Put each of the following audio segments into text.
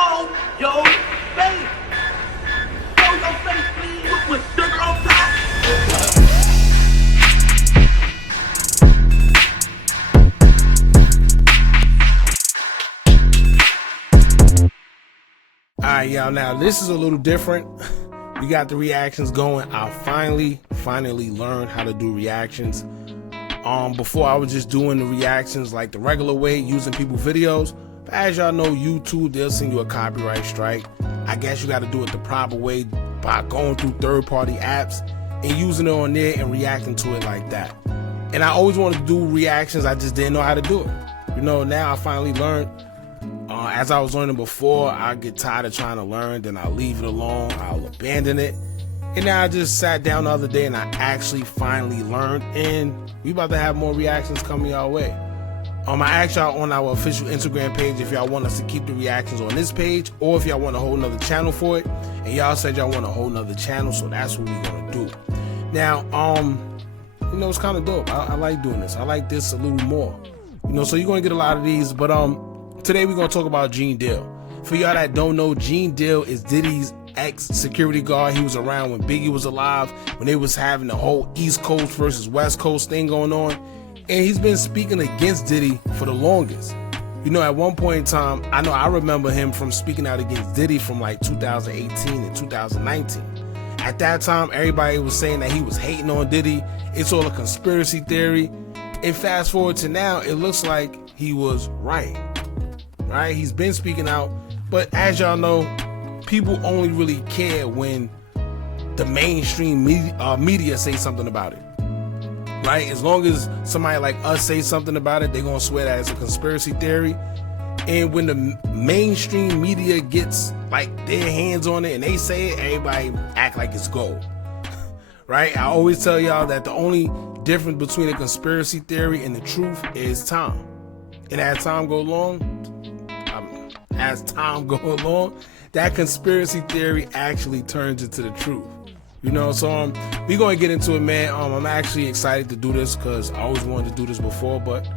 show your face. Show your face, please, with sugar on top. All right, y'all. Now this is a little different. We got the reactions going. I finally learned how to do reactions. Before I was just doing the reactions like the regular way, using people's videos. But as y'all know, YouTube, they'll send you a copyright strike. I guess you got to do it the proper way by going through third-party apps and using it on there and reacting to it like that. And I always wanted to do reactions. I just didn't know how to do it. You know, now I finally learned. As I was learning before, I get tired of trying to learn, then I'll leave it alone, I'll abandon it. And now I just sat down the other day and I actually finally learned, and we about to have more reactions coming our way. I asked y'all on our official Instagram page if y'all want us to keep the reactions on this page or if y'all want a whole nother channel for it. And y'all said y'all want a whole nother channel, so that's what we're gonna do. Now, you know, it's kind of dope. I like doing this. I like this a little more. You know, so you're gonna get a lot of these, but today we're gonna talk about Gene Deal. For y'all that don't know, Gene Deal is Diddy's ex-security guard. He was around when Biggie was alive, when they was having the whole East Coast versus West Coast thing going on. And he's been speaking against Diddy for the longest. You know, at one point in time, I remember him from speaking out against Diddy from like 2018 and 2019. At that time, everybody was saying that he was hating on Diddy. It's all a conspiracy theory. And fast forward to now, it looks like he was right. Right? He's been speaking out, but as y'all know, people only really care when the mainstream media say something about it. Right? As long as somebody like us say something about it, they're gonna swear that it's a conspiracy theory. And when the mainstream media gets like their hands on it and they say it, everybody act like it's gold. Right? I always tell y'all that the only difference between a conspiracy theory and the truth is time. And as time goes along, that conspiracy theory actually turns into the truth. You know, so we're going to get into it, man. I'm actually excited to do this because I always wanted to do this before, but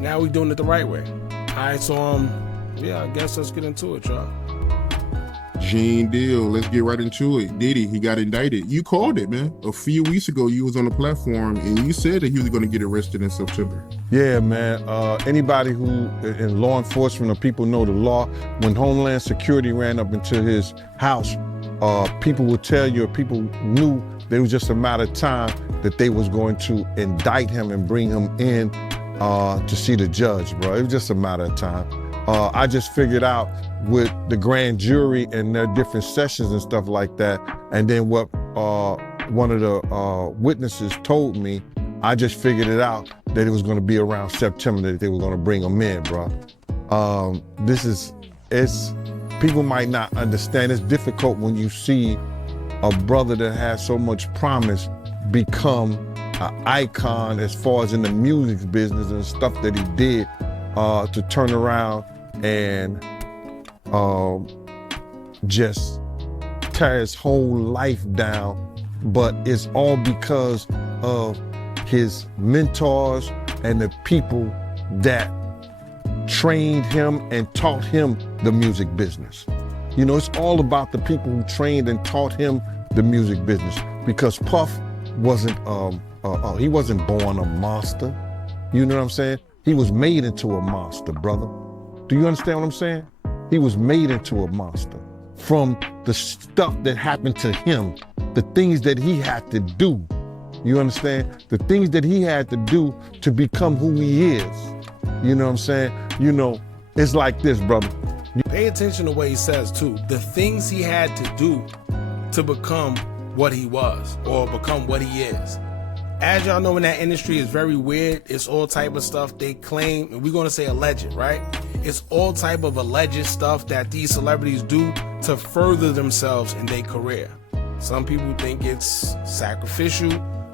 now we're doing it the right way. All right, so yeah, I guess let's get into it, y'all. Gene Deal, let's get right into it. Diddy, he got indicted. You called it, man. A few weeks ago, you was on the platform and you said that he was going to get arrested in September. Yeah, man. Anybody who in law enforcement or people know the law, when Homeland Security ran up into his house, people would tell you, or people knew that it was just a matter of time that they was going to indict him and bring him in to see the judge, bro. It was just a matter of time. I just figured out with the grand jury and their different sessions and stuff like that, and then what one of the witnesses told me, I just figured it out that it was going to be around September that they were going to bring him in, bro. People might not understand. It's difficult when you see a brother that has so much promise become an icon as far as in the music business and stuff that he did, to turn around and just tear his whole life down. But it's all because of his mentors and the people that trained him and taught him the music business. You know, it's all about the people who trained and taught him the music business, because Puff wasn't, he wasn't born a monster. You know what I'm saying? He was made into a monster, brother. Do you understand what I'm saying? He was made into a monster from the stuff that happened to him, the things that he had to do. You understand? The things that he had to do to become who he is. You know what I'm saying? You know, it's like this, brother. Pay attention to what he says too. The things he had to do to become what he was or become what he is. As y'all know, in that industry, it's very weird. It's all type of stuff they claim, and we're gonna say alleged, right? It's all type of alleged stuff that these celebrities do to further themselves in their career. Some people think it's sacrificial.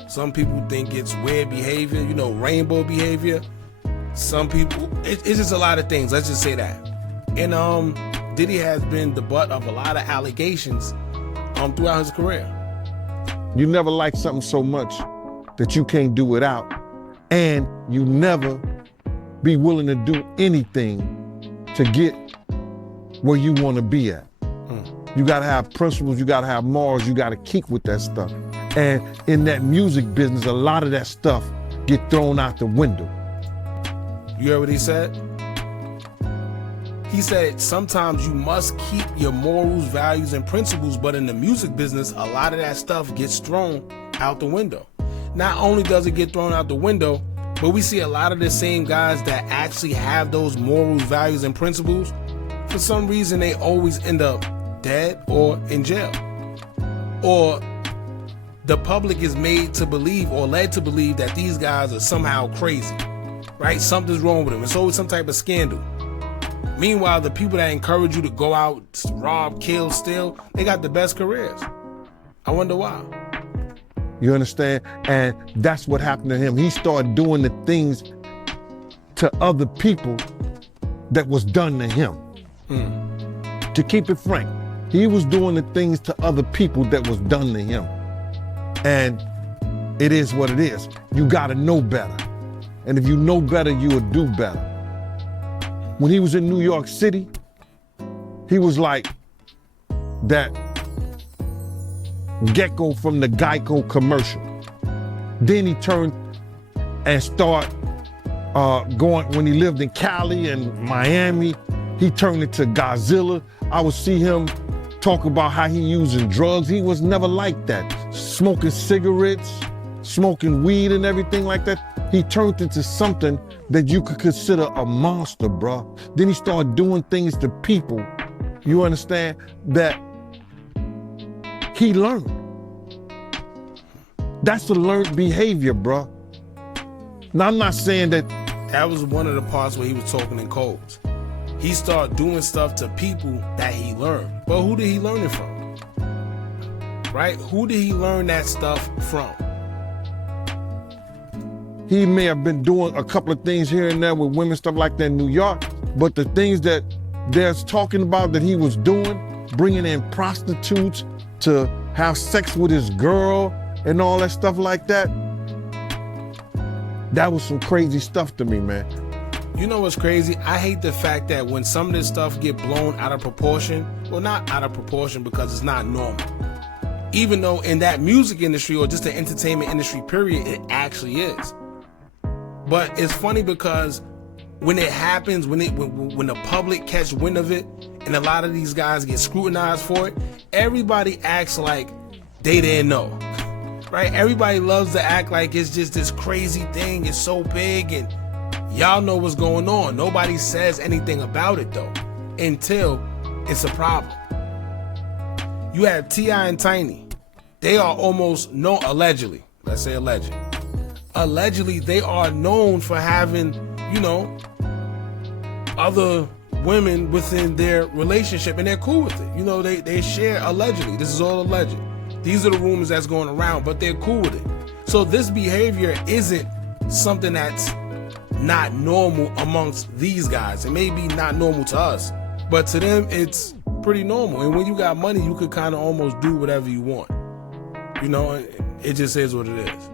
Some people think it's weird behavior, you know, rainbow behavior. Some people, it's just a lot of things. Let's just say that. And Diddy has been the butt of a lot of allegations throughout his career. You never like something so much that you can't do without, and you never be willing to do anything to get where you want to be at. You got to have principles, you got to have morals, you got to keep with that stuff. And in that music business, a lot of that stuff get thrown out the window. You heard what he said? He said sometimes you must keep your morals, values, and principles, but in the music business, a lot of that stuff gets thrown out the window. Not only does it get thrown out the window, but we see a lot of the same guys that actually have those morals, values, and principles. For some reason, they always end up dead or in jail. Or the public is made to believe or led to believe that these guys are somehow crazy, right? Something's wrong with them. It's always some type of scandal. Meanwhile, the people that encourage you to go out, rob, kill, steal, they got the best careers. I wonder why. You understand? And that's what happened to him. He started doing the things to other people that was done to him. To keep it frank, he was doing the things to other people that was done to him. And it is what it is. You gotta know better. And if you know better, you will do better. When he was in New York City, he was like that gecko from the Geico commercial. Then he turned and started going, when he lived in Cali and Miami, he turned into Godzilla. I would see him talk about how he using drugs. He was never like that. Smoking cigarettes, smoking weed and everything like that. He turned into something that you could consider a monster, bro. Then he started doing things to people, you understand, that he learned. That's a learned behavior, bro. Now, I'm not saying that. That was one of the parts where he was talking in codes. He started doing stuff to people that he learned. But who did he learn it from? Right? Who did he learn that stuff from? He may have been doing a couple of things here and there with women, stuff like that in New York, but the things that they're talking about that he was doing, bringing in prostitutes to have sex with his girl and all that stuff like that, that was some crazy stuff to me, man. You know what's crazy? I hate the fact that when some of this stuff get blown out of proportion, well, not out of proportion because it's not normal. Even though in that music industry or just the entertainment industry, period, it actually is. But it's funny because when it happens, when the public catch wind of it, and a lot of these guys get scrutinized for it, everybody acts like they didn't know, right? Everybody loves to act like it's just this crazy thing. It's so big and y'all know what's going on. Nobody says anything about it though, until it's a problem. You have T.I. and Tiny. They are almost known, allegedly, let's say alleged. Allegedly, they are known for having, you know, other women within their relationship, and they're cool with it. You know, they share allegedly. This is all alleged. These are the rumors that's going around, but they're cool with it. So this behavior isn't something that's not normal amongst these guys. It may be not normal to us, but to them, it's pretty normal. And when you got money, you could kind of almost do whatever you want. You know, it just is what it is.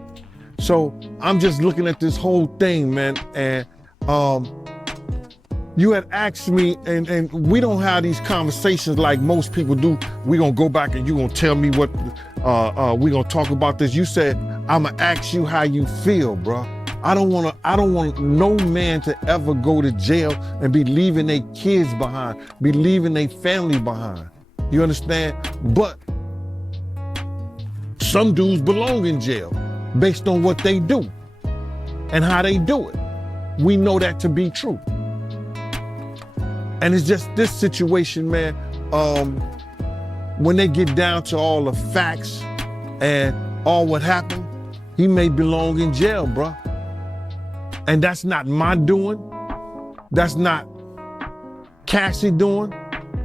So I'm just looking at this whole thing, man, and you had asked me, and we don't have these conversations like most people do. We're gonna go back and you're gonna tell me what, we're gonna talk about this. You said, I'm gonna ask you how you feel, bro. I don't want no man to ever go to jail and be leaving their kids behind, be leaving their family behind. You understand? But some dudes belong in jail based on what they do and how they do it. We know that to be true. And it's just this situation, man, when they get down to all the facts and all what happened, he may belong in jail, bro. And that's not my doing. That's not Cassie doing.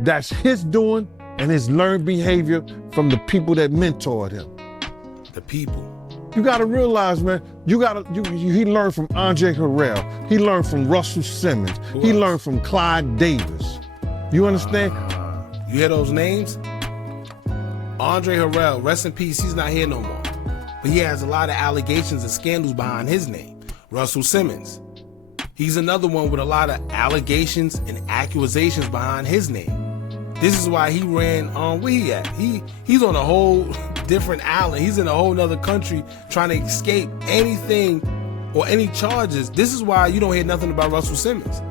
That's his doing and his learned behavior from the people that mentored him. The people. You gotta realize, man, he learned from Andre Harrell. He learned from Russell Simmons. He learned from Clyde Davis. You understand? You hear those names? Andre Harrell, rest in peace, he's not here no more. But he has a lot of allegations and scandals behind his name. Russell Simmons. He's another one with a lot of allegations and accusations behind his name. This is why he ran where he at? He's on a whole different island. He's in a whole nother country trying to escape anything or any charges. This is why you don't hear nothing about Russell Simmons.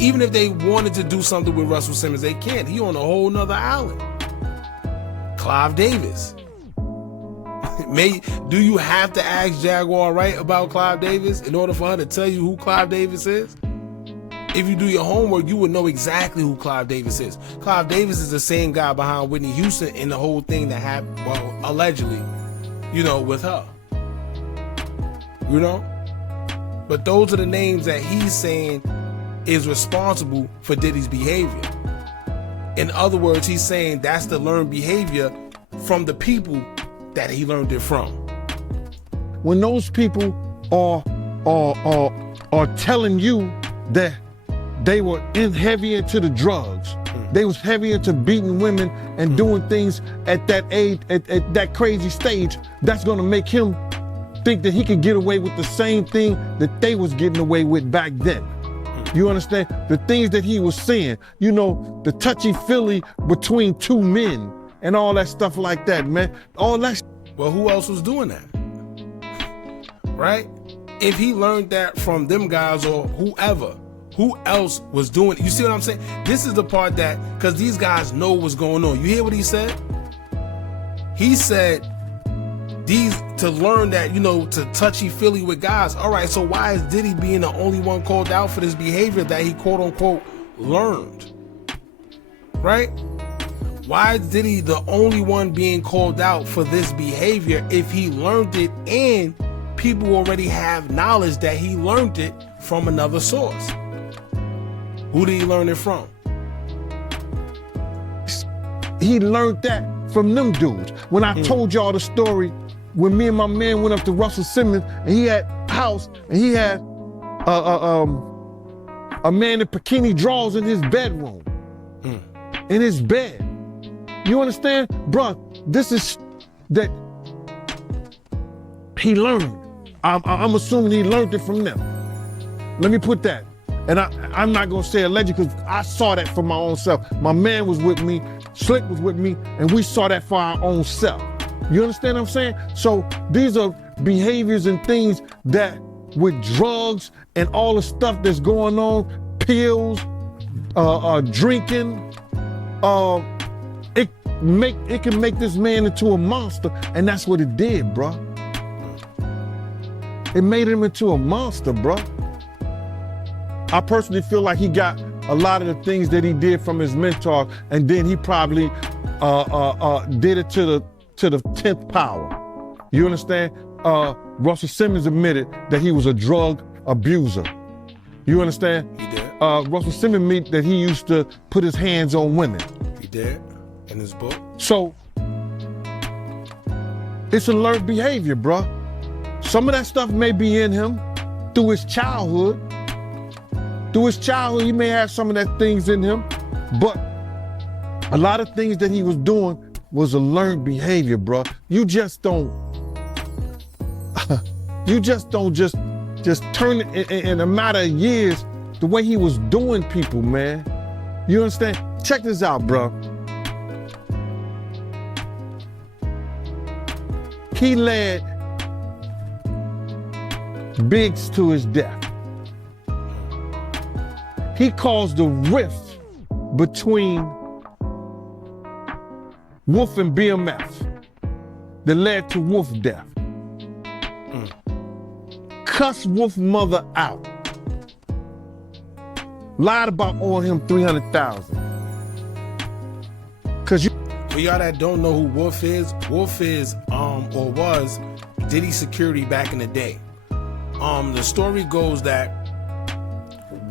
Even if they wanted to do something with Russell Simmons, they can't. He on a whole nother island. Clive Davis. Do you have to ask Jaguar Wright about Clive Davis in order for her to tell you who Clive Davis is? If you do your homework, you would know exactly who Clive Davis is. Clive Davis is the same guy behind Whitney Houston and the whole thing that happened, well, allegedly, with her. But those are the names that he's saying is responsible for Diddy's behavior. In other words, he's saying that's the learned behavior from the people that he learned it from. When those people are telling you that they were heavy into the drugs, they was heavy into beating women and doing things at that age, at that crazy stage, that's gonna make him think that he could get away with the same thing that they was getting away with back then. You understand? The things that he was saying, the touchy-feely between two men and all that stuff like that, man. All that. Well, who else was doing that? Right? If he learned that from them guys or whoever, who else was doing it? You see what I'm saying? This is the part that, because these guys know what's going on. You hear what he said? He said, to learn that, to touchy-feely with guys. All right, so why is Diddy being the only one called out for this behavior that he quote-unquote learned? Right? Why is Diddy the only one being called out for this behavior if he learned it and people already have knowledge that he learned it from another source? Who did he learn it from? He learned that from them dudes. When I told y'all the story, when me and my man went up to Russell Simmons and he had a house and he had a man in bikini drawers in his bedroom, in his bed. You understand? Bruh, this is that he learned. I'm assuming he learned it from them. Let me put that. And I'm not gonna say alleged because I saw that for my own self. My man was with me, Slick was with me, and we saw that for our own self. You understand what I'm saying? So these are behaviors and things that with drugs and all the stuff that's going on, pills, drinking, it can make this man into a monster, and that's what it did, bro. It made him into a monster, bro. I personally feel like he got a lot of the things that he did from his mentor, and then he probably did it to the 10th power. You understand? Russell Simmons admitted that he was a drug abuser. You understand? He did. Russell Simmons admitted that he used to put his hands on women. He did, in his book. So, it's a learned behavior, bruh. Some of that stuff may be in him through his childhood. Through his childhood, he may have some of that things in him, but a lot of things that he was doing was a learned behavior, bro. You just don't just turn it in a matter of years the way he was doing people, man. You understand? Check this out, bro. He led Biggs to his death. He caused a rift between Wolf and BMF that led to Wolf death. Cussed Wolf mother out. Lied about owing him $300,000. Cause you. For y'all that don't know who Wolf is or was Diddy security back in the day. The story goes that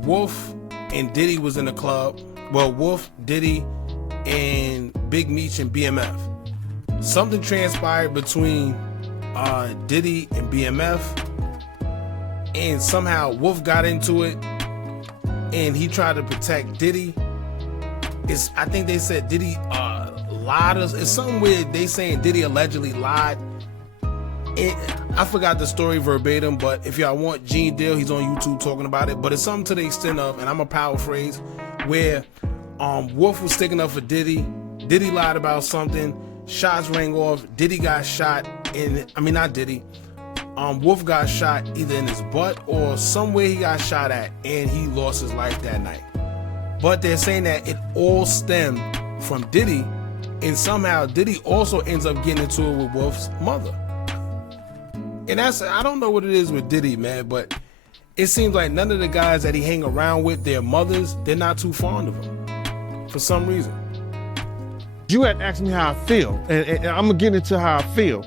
Wolf and Diddy was in the club. Well, Wolf, Diddy, and Big Meech and BMF. Something transpired between Diddy and BMF, and somehow Wolf got into it, and he tried to protect Diddy. I think they said Diddy lied. It's something weird. They saying Diddy allegedly lied. I forgot the story verbatim, but if y'all want Gene Deal, he's on YouTube talking about it. But it's something to the extent of, and I'm a paraphrase, where Wolf was sticking up for Diddy. Diddy lied about something. Shots rang off. Diddy got shot not Diddy. Wolf got shot either in his butt or somewhere he got shot at, and he lost his life that night. But they're saying that it all stemmed from Diddy, and somehow Diddy also ends up getting into it with Wolf's mother. And I don't know what it is with Diddy, man, but it seems like none of the guys that he hang around with, their mothers, they're not too fond of him for some reason. You had asked me how I feel, and I'm gonna get into how I feel.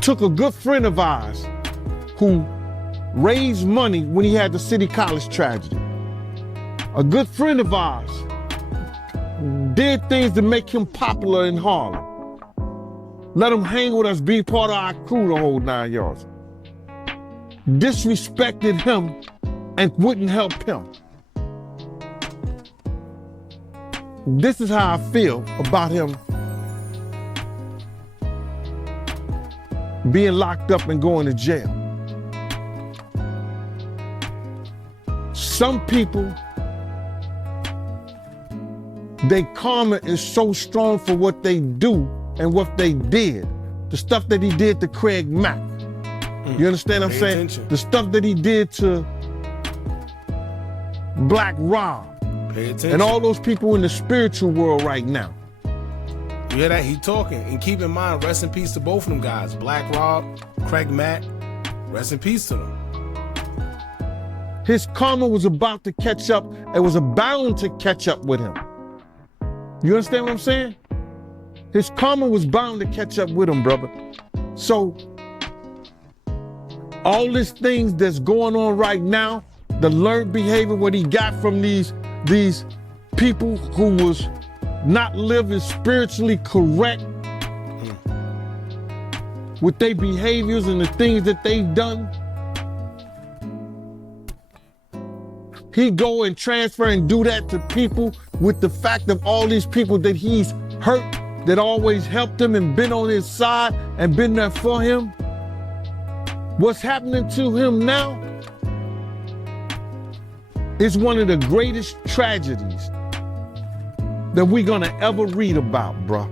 Took a good friend of ours who raised money when he had the City College tragedy. A good friend of ours did things to make him popular in Harlem. Let him hang with us, be part of our crew the whole 9 yards. Disrespected him and wouldn't help him. This is how I feel about him being locked up and going to jail. Some people, their karma is so strong for what they do and what they did. The stuff that he did to Craig Mack. You understand what I'm saying? Attention. The stuff that he did to Black Rob. Pay attention. And all those people in the spiritual world right now. You hear that? He talking. And keep in mind, rest in peace to both of them guys. Black Rob, Craig Mack, rest in peace to them. His karma was about to catch up. It was bound to catch up with him. You understand what I'm saying? His karma was bound to catch up with him, brother. So, all these things that's going on right now, the learned behavior, what he got from these people who was not living spiritually correct with their behaviors and the things that they've done. He go and transfer and do that to people with the fact of all these people that he's hurt, that always helped him and been on his side and been there for him. What's happening to him now is one of the greatest tragedies that we're gonna ever read about, bruh.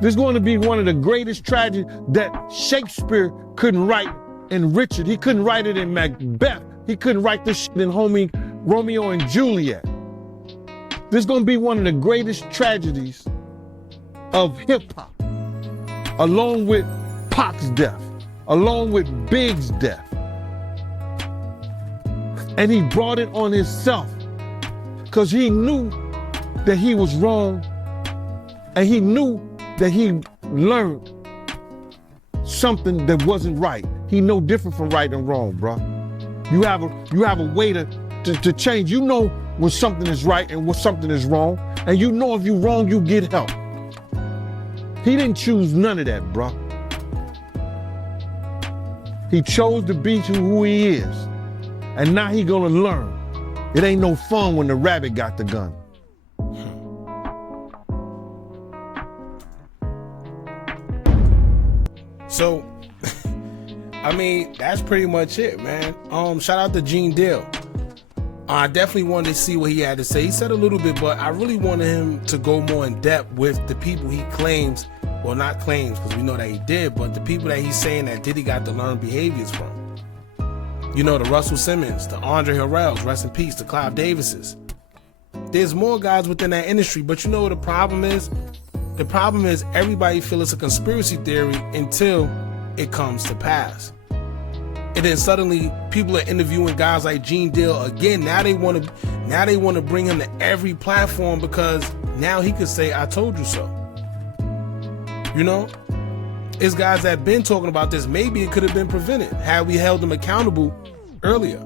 This is going to be one of the greatest tragedies that Shakespeare couldn't write in Richard. He couldn't write it in Macbeth. He couldn't write this shit in Romeo and Juliet. This is going to be one of the greatest tragedies of hip-hop, along with Pac's death, along with Big's death. And he brought it on himself because he knew that he was wrong, and he knew that he learned something that wasn't right. He know different from right and wrong, bro. You have a way to change. You know when something is right and when something is wrong, and you know if you're wrong, you get help. He didn't choose none of that, bro. He chose to be who he is, and now he gonna learn. It ain't no fun when the rabbit got the gun. So, I mean, that's pretty much it, man. Shout out to Gene Deal. I definitely wanted to see what he had to say. He said a little bit, but I really wanted him to go more in depth with the people he claims, well, not claims, because we know that he did, but the people that he's saying that Diddy got to learn behaviors from. You know, the Russell Simmons, the Andre Harrells, rest in peace, the Clive Davises. There's more guys within that industry, but you know what the problem is? The problem is everybody feels it's a conspiracy theory until it comes to pass. And then suddenly people are interviewing guys like Gene Deal again. Now they want to bring him to every platform because now he could say, "I told you so." You know? It's guys that been talking about this. Maybe it could have been prevented had we held them accountable earlier.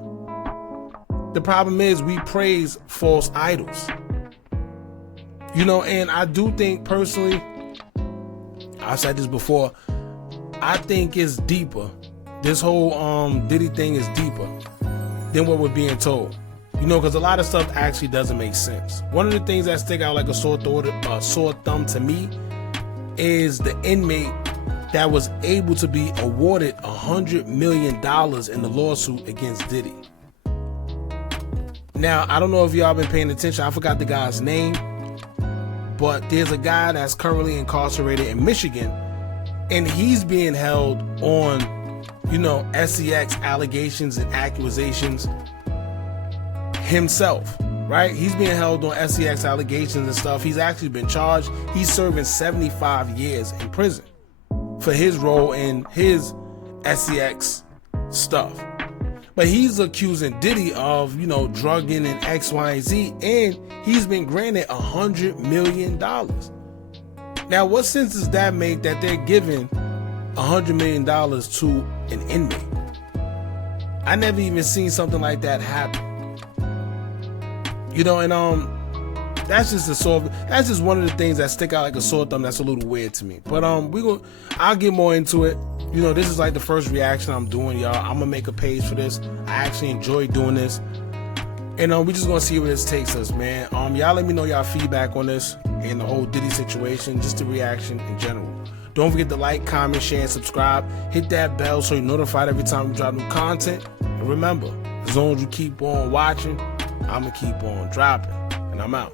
The problem is we praise false idols. You know, and I do think personally, I've said this before, I think it's deeper. This whole Diddy thing is deeper than what we're being told. You know, because a lot of stuff actually doesn't make sense. One of the things that stick out like a sore thumb to me is the inmate that was able to be awarded $100 million in the lawsuit against Diddy. Now, I don't know if y'all been paying attention. I forgot the guy's name, but there's a guy that's currently incarcerated in Michigan, and he's being held on, SEX allegations and accusations himself, right? He's being held on SEX allegations and stuff. He's actually been charged. He's serving 75 years in prison for his role in his SEX stuff. But he's accusing Diddy of, drugging and X, Y, and Z, and he's been granted $100 million. Now, what sense does that make that they're giving $100 million to an inmate? I never even seen something like that happen. That's just one of the things that stick out like a sore thumb. That's a little weird to me. But I'll get more into it. This is like the first reaction I'm doing, y'all. I'm gonna make a page for this. I actually enjoy doing this, and we just gonna see where this takes us, man. Y'all let me know y'all feedback on this and the whole Diddy situation, just the reaction in general. Don't forget to like, comment, share, and subscribe. Hit that bell so you're notified every time we drop new content. And remember, as long as you keep on watching, I'm gonna keep on dropping. And I'm out.